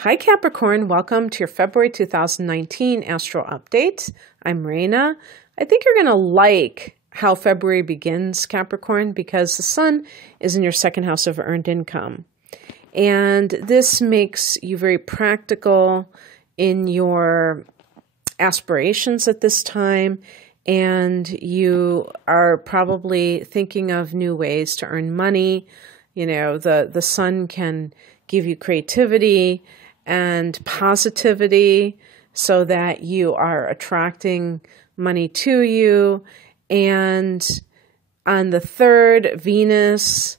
Hi Capricorn, welcome to your February 2019 Astro Update. I'm Raina. I think you're going to like how February begins, Capricorn, because the sun is in your second house of earned income. And this makes you very practical in your aspirations at this time. And you are probably thinking of new ways to earn money. You know, the sun can give you creativity and positivity so that you are attracting money to you. And on the third, Venus,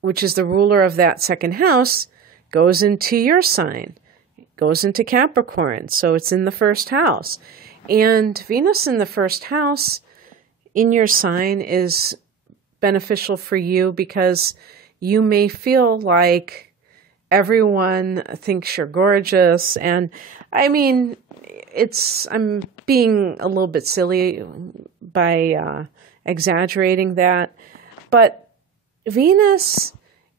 which is the ruler of that second house, goes into your sign, goes into Capricorn. So it's in the first house. And Venus in the first house in your sign is beneficial for you because you may feel like everyone thinks you're gorgeous. And I mean, I'm being a little bit silly by exaggerating that. But Venus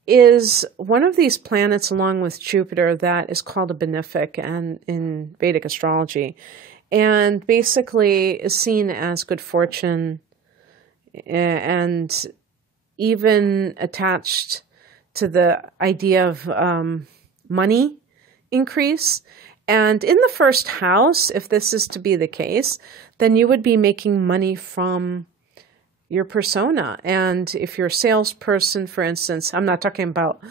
is one of these planets along with Jupiter that is called a benefic and in Vedic astrology. And basically is seen as good fortune and even attached to the idea of money increase. And in the first house, if this is to be the case, then you would be making money from your persona. And if you're a salesperson, for instance, I'm not talking about,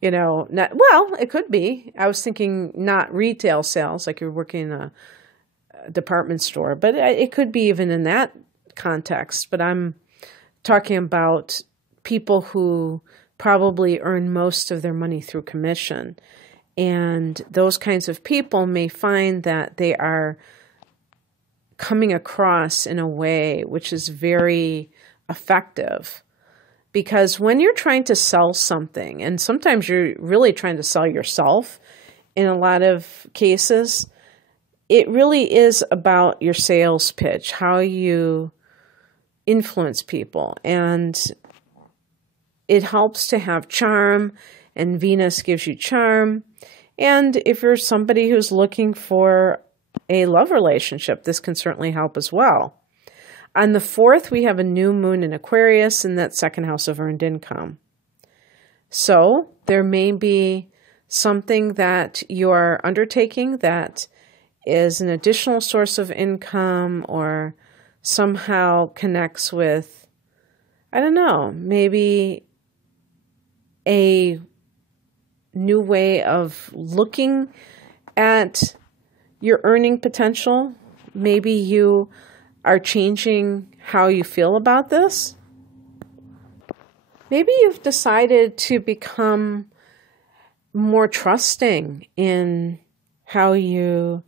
well, it could be. I was thinking not retail sales, like you're working in a department store, but it could be even in that context. But I'm talking about people who probably earn most of their money through commission. And those kinds of people may find that they are coming across in a way which is very effective. Because when you're trying to sell something, and sometimes you're really trying to sell yourself in a lot of cases, it really is about your sales pitch, how you influence people. And it helps to have charm, and Venus gives you charm. And if you're somebody who's looking for a love relationship, this can certainly help as well. On the 4th, we have a new moon in Aquarius in that second house of earned income. So there may be something that you're undertaking that is an additional source of income or somehow connects with, I don't know, maybe a new way of looking at your earning potential. Maybe you are changing how you feel about this. Maybe you've decided to become more trusting in how you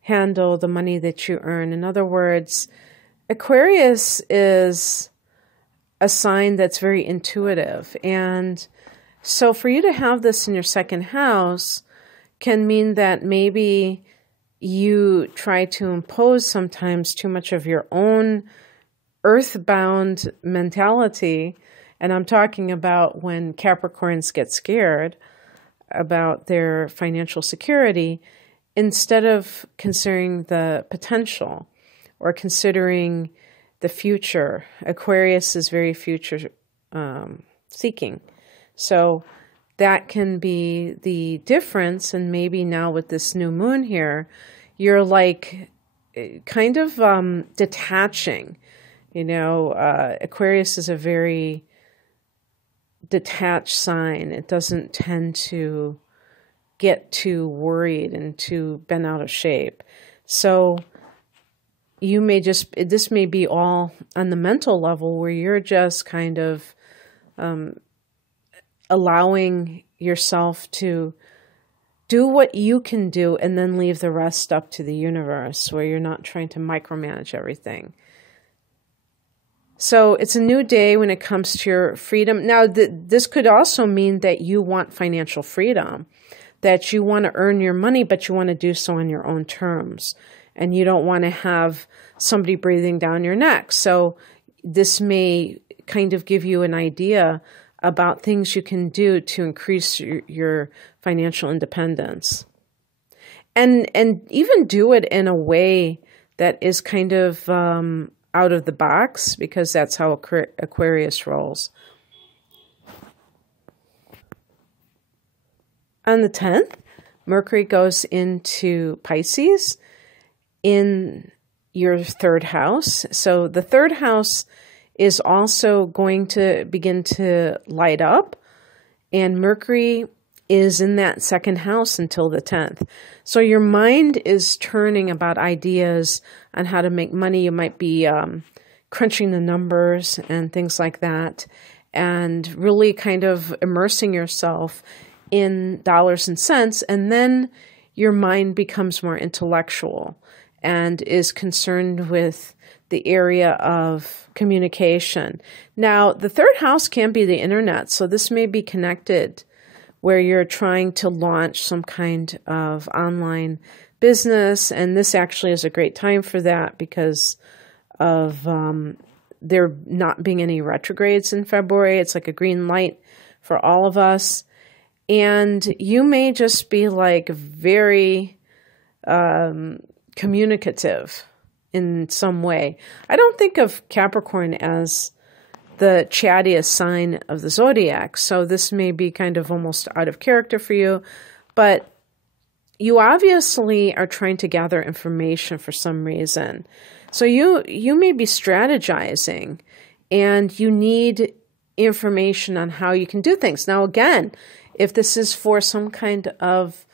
handle the money that you earn. In other words, Aquarius is a sign that's very intuitive. And so for you to have this in your second house can mean that maybe you try to impose sometimes too much of your own earthbound mentality. And I'm talking about when Capricorns get scared about their financial security, instead of considering the potential or considering the future. Aquarius is very future seeking. So that can be the difference. And maybe now with this new moon here, you're like kind of detaching. Aquarius is a very detached sign. It doesn't tend to get too worried and too bent out of shape. So this may be all on the mental level where you're just kind of allowing yourself to do what you can do and then leave the rest up to the universe, where you're not trying to micromanage everything. So it's a new day when it comes to your freedom. Now, this could also mean that you want financial freedom, that you want to earn your money, but you want to do so on your own terms. And you don't want to have somebody breathing down your neck. So this may kind of give you an idea about things you can do to increase your financial independence. And even do it in a way that is kind of out of the box, because that's how Aquarius rolls. On the 10th, Mercury goes into Pisces in your 3rd house. So the 3rd house is also going to begin to light up, and Mercury is in that 2nd house until the 10th. So your mind is turning about ideas on how to make money. You might be crunching the numbers and things like that, and really kind of immersing yourself in dollars and cents. And then your mind becomes more intellectual and is concerned with the area of communication. Now, the 3rd house can be the internet. So this may be connected where you're trying to launch some kind of online business. And this actually is a great time for that because of there not being any retrogrades in February. It's like a green light for all of us. And you may just be like very communicative in some way. I don't think of Capricorn as the chattiest sign of the zodiac, so this may be kind of almost out of character for you, but you obviously are trying to gather information for some reason. So you may be strategizing, and you need information on how you can do things. Now, again, if this is for some kind of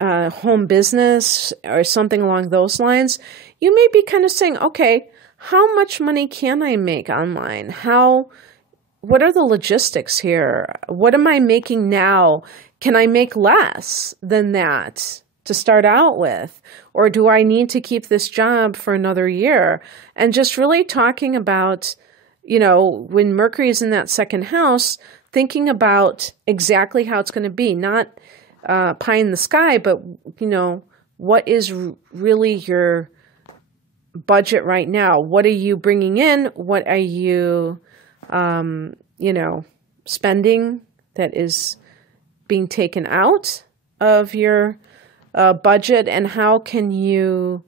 home business or something along those lines, you may be kind of saying, okay, how much money can I make online? What are the logistics here? What am I making now? Can I make less than that to start out with? Or do I need to keep this job for another year? And just really talking about, when Mercury is in that 2nd house, thinking about exactly how it's going to be, not pie in the sky, but, what is really your budget right now? What are you bringing in? What are you, spending that is being taken out of your budget? And how can you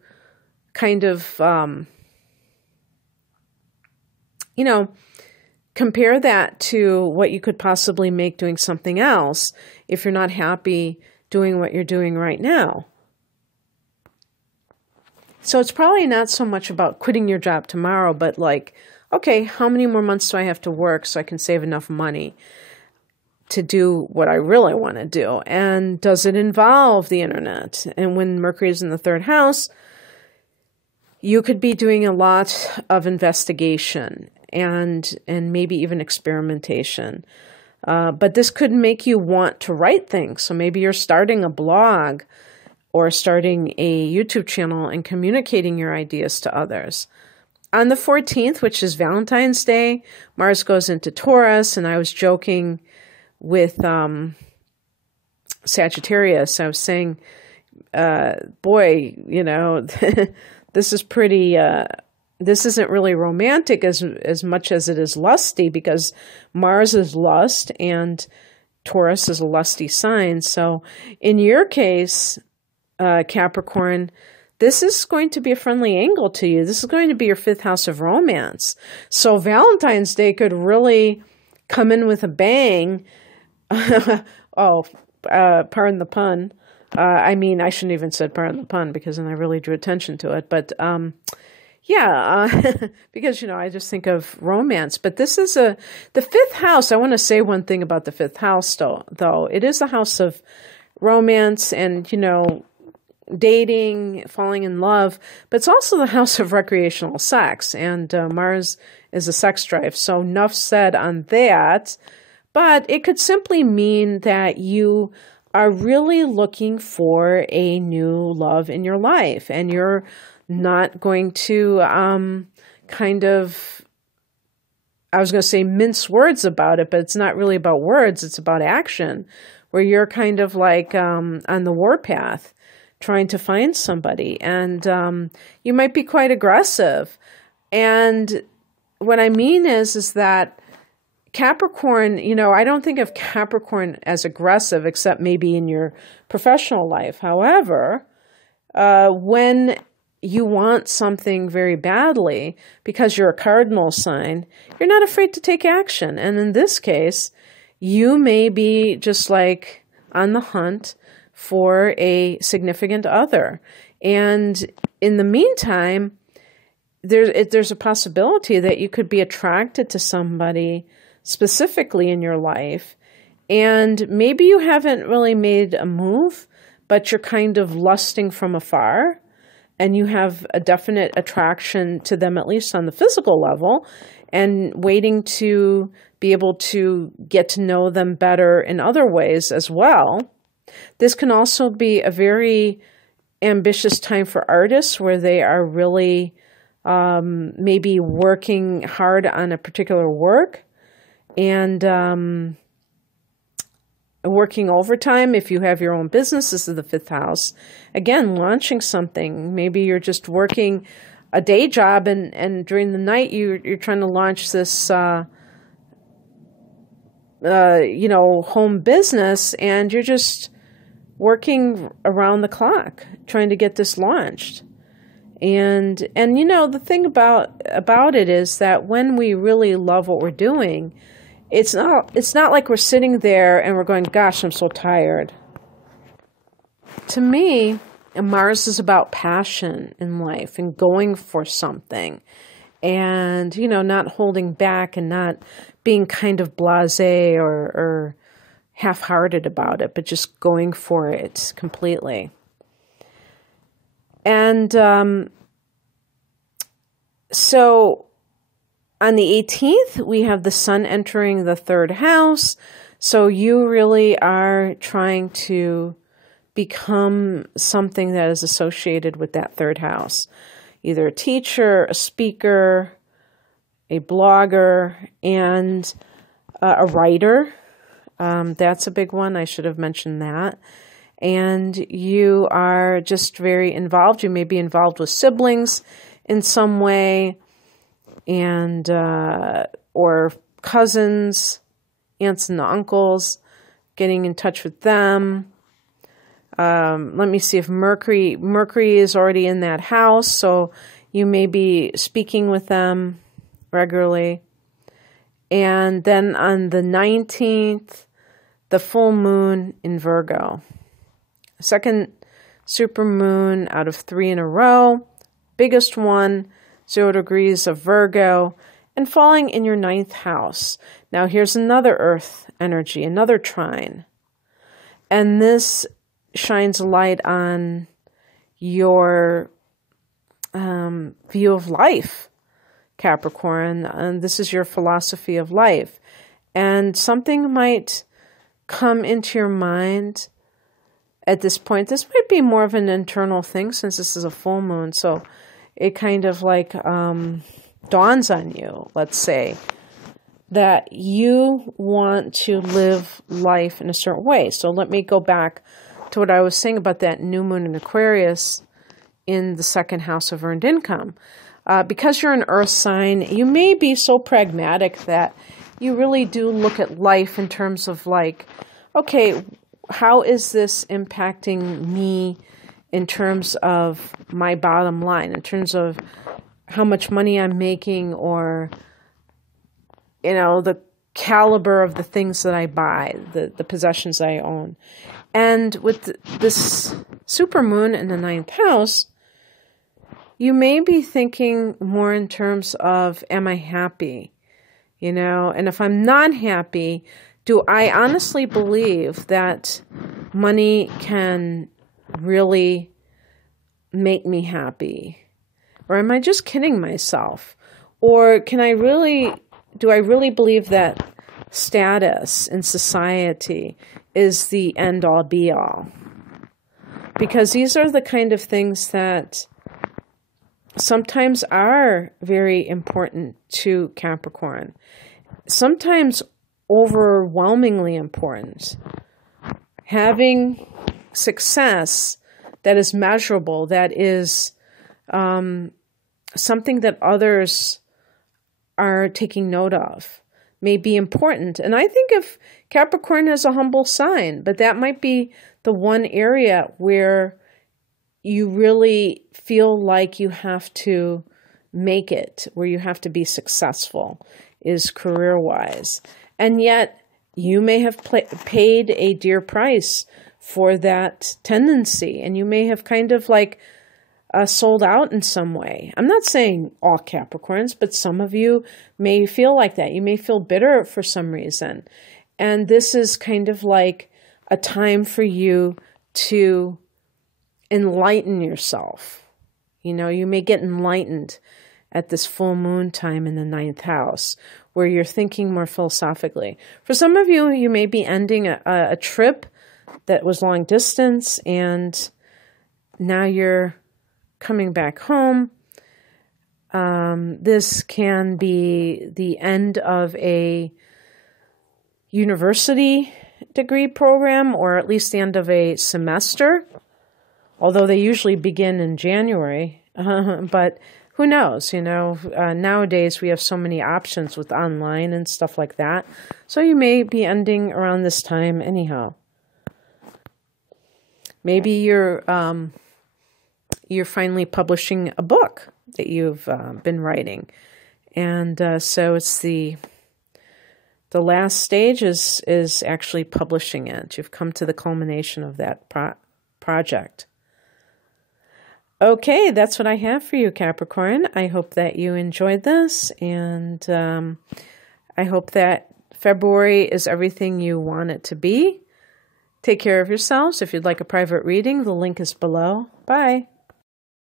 kind of, compare that to what you could possibly make doing something else if you're not happy doing what you're doing right now? So it's probably not so much about quitting your job tomorrow, but like, okay, how many more months do I have to work so I can save enough money to do what I really want to do? And does it involve the internet? And when Mercury is in the 3rd house, you could be doing a lot of investigation and maybe even experimentation. But this could make you want to write things. So maybe you're starting a blog or starting a YouTube channel and communicating your ideas to others. On the 14th, which is Valentine's Day, Mars goes into Taurus, and I was joking with Sagittarius. I was saying, boy, this is pretty, this isn't really romantic as much as it is lusty, because Mars is lust and Taurus is a lusty sign. So in your case, Capricorn, this is going to be a friendly angle to you. This is going to be your 5th house of romance. So Valentine's Day could really come in with a bang. Pardon the pun. I shouldn't even said pardon the pun, because then I really drew attention to it. But because, I just think of romance. But this is the 5th house. I want to say one thing about the 5th house, though. It is the house of romance and, dating, falling in love, but it's also the house of recreational sex, and Mars is a sex drive. So enough said on that, but it could simply mean that you are really looking for a new love in your life, and you're not going to kind of, I was going to say mince words about it, but it's not really about words, it's about action, where you're kind of like on the warpath, trying to find somebody, and you might be quite aggressive. And what I mean is that Capricorn, I don't think of Capricorn as aggressive, except maybe in your professional life. However, when you want something very badly, because you're a cardinal sign, you're not afraid to take action. And in this case, you may be just like on the hunt for a significant other. And in the meantime, there's a possibility that you could be attracted to somebody specifically in your life. And maybe you haven't really made a move, but you're kind of lusting from afar. And you have a definite attraction to them, at least on the physical level, and waiting to be able to get to know them better in other ways as well. This can also be a very ambitious time for artists where they are really maybe working hard on a particular work and working overtime. If you have your own business, this is the 5th house. Again, launching something. Maybe you're just working a day job and during the night you're trying to launch this home business, and you're just working around the clock trying to get this launched. And the thing about it is that when we really love what we're doing, it's not like we're sitting there and we're going, gosh, I'm so tired. To me, Mars is about passion in life and going for something and, not holding back and not being kind of blasé or half-hearted about it, but just going for it completely. And so on the 18th, we have the sun entering the 3rd house. So you really are trying to become something that is associated with that 3rd house. Either a teacher, a speaker, a blogger, and a writer. That's a big one. I should have mentioned that. And you are just very involved. You may be involved with siblings in some way, and or cousins, aunts and uncles, getting in touch with them. Let me see if Mercury is already in that house, so you may be speaking with them regularly. And then on the 19th, the full moon in Virgo. Second supermoon out of 3 in a row, biggest one, 0 degrees of Virgo, and falling in your 9th house. Now here's another earth energy, another trine. And this shines a light on your view of life, Capricorn. And this is your philosophy of life. And something might come into your mind at this point. This might be more of an internal thing since this is a full moon. So it kind of like dawns on you, let's say, that you want to live life in a certain way. So let me go back to what I was saying about that new moon in Aquarius in the 2nd house of earned income. Because you're an earth sign, you may be so pragmatic that you really do look at life in terms of like, okay, how is this impacting me in terms of my bottom line, in terms of how much money I'm making, or, the caliber of the things that I buy, the possessions I own. And with this supermoon in the 9th house, you may be thinking more in terms of, am I happy? And if I'm not happy, do I honestly believe that money can really make me happy? Or am I just kidding myself? Or do I really believe that status in society is the end all be all? Because these are the kind of things that sometimes are very important to Capricorn. Sometimes overwhelmingly important. Having success that is measurable, that is something that others are taking note of. may be important. And I think if Capricorn has a humble sign, but that might be the one area where you really feel like you have to make it, where you have to be successful, is career-wise. And yet you may have paid a dear price for that tendency, and you may have kind of like sold out in some way. I'm not saying all Capricorns, but some of you may feel like that. You may feel bitter for some reason. And this is kind of like a time for you to enlighten yourself. You know, you may get enlightened at this full moon time in the 9th house, where you're thinking more philosophically. For some of you, you may be ending a trip that was long distance, and now you're coming back home. This can be the end of a university degree program, or at least the end of a semester, although they usually begin in January. But who knows? You know, nowadays we have so many options with online and stuff like that. So you may be ending around this time anyhow. Maybe you're finally publishing a book that you've been writing. And so it's the last stage is actually publishing it. You've come to the culmination of that project. Okay, that's what I have for you, Capricorn. I hope that you enjoyed this, and I hope that February is everything you want it to be. Take care of yourselves. If you'd like a private reading, the link is below. Bye.